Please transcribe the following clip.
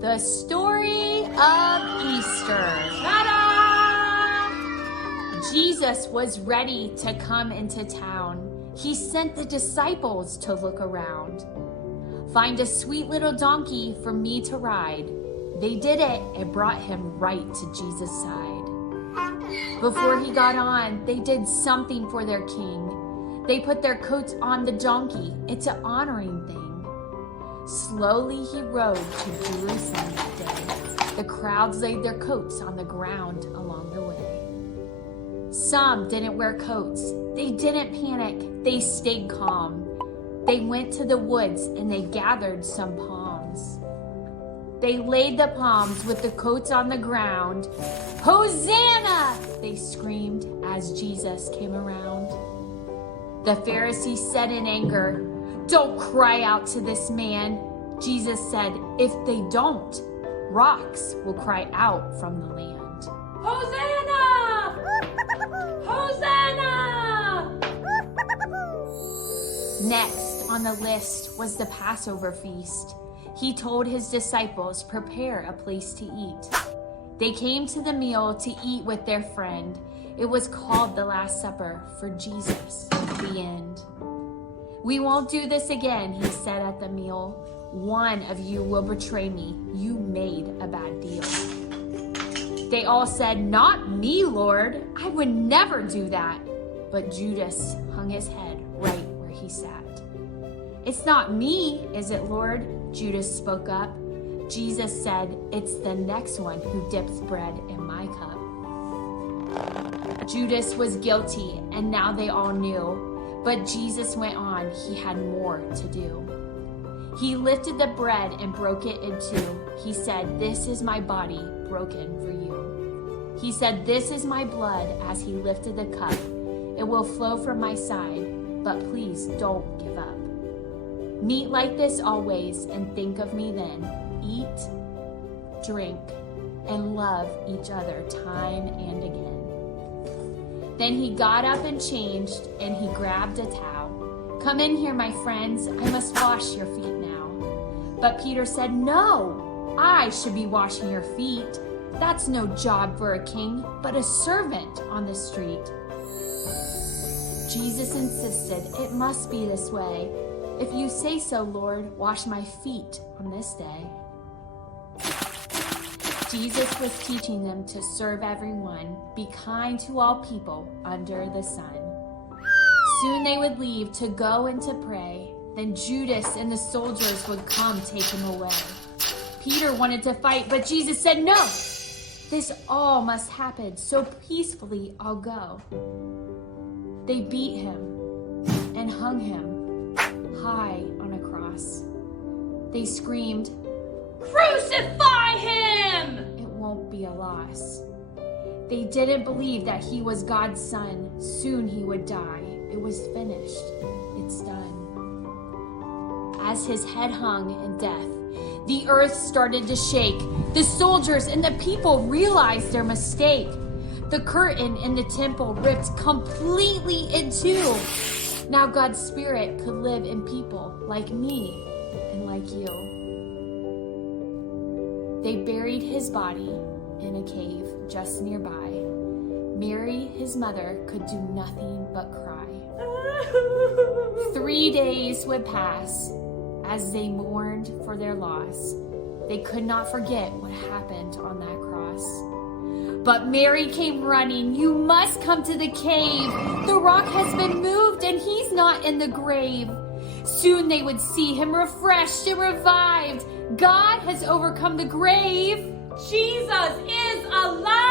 The story of Easter. Ta-da! Jesus was ready to come into town. He sent the disciples to look around. Find a sweet little donkey for me to ride. They did it and brought him right to Jesus' side. Before he got on, they did something for their king. They put their coats on the donkey. It's an honoring thing. Slowly he rode to Jerusalem that day. The crowds laid their coats on the ground along the way. Some didn't wear coats. They didn't panic. They stayed calm. They went to the woods and they gathered some palms. They laid the palms with the coats on the ground. Hosanna! They screamed as Jesus came around. The Pharisees said in anger, "Don't cry out to this man." Jesus said, "If they don't, rocks will cry out from the land." Hosanna! Hosanna! Next on the list was the Passover feast. He told his disciples, "Prepare a place to eat." They came to the meal to eat with their friend. It was called the Last Supper for Jesus, the end. "We won't do this again," he said at the meal. "One of you will betray me. You made a bad deal." They all said, "Not me, Lord. I would never do that." But Judas hung his head right where he sat. "It's not me, is it, Lord?" Judas spoke up. Jesus said, "It's the next one who dips bread in my cup." Judas was guilty, and now they all knew. But Jesus went on. He had more to do. He lifted the bread and broke it in two. He said, "This is my body broken for you." He said, "This is my blood," as he lifted the cup. "It will flow from my side, but please don't give up. Meet like this always and think of me then. Eat, drink, and love each other time and again." Then he got up and changed, and he grabbed a towel. "Come in here, my friends. I must wash your feet now." But Peter said, "No, I should be washing your feet. That's no job for a king, but a servant on the street." Jesus insisted, "It must be this way. If you say so, Lord, wash my feet on this day." Jesus was teaching them to serve everyone, be kind to all people under the sun. Soon they would leave to go and to pray. Then Judas and the soldiers would come take him away. Peter wanted to fight, but Jesus said, "No, this all must happen, so peacefully I'll go." They beat him and hung him high on a cross. They screamed, "Crucify him!" It won't be a loss. They didn't believe that he was God's son. Soon he would die. It was finished. It's done. As his head hung in death, the earth started to shake. The soldiers and the people realized their mistake. The curtain in the temple ripped completely in two. Now God's Spirit could live in people like me and like you. They buried his body in a cave just nearby. Mary, his mother, could do nothing but cry. 3 days would pass as they mourned for their loss. They could not forget what happened on that cross. But Mary came running. "You must come to the cave. The rock has been moved and he's not in the grave." Soon they would see him refreshed and revived. God has overcome the grave. Jesus is alive!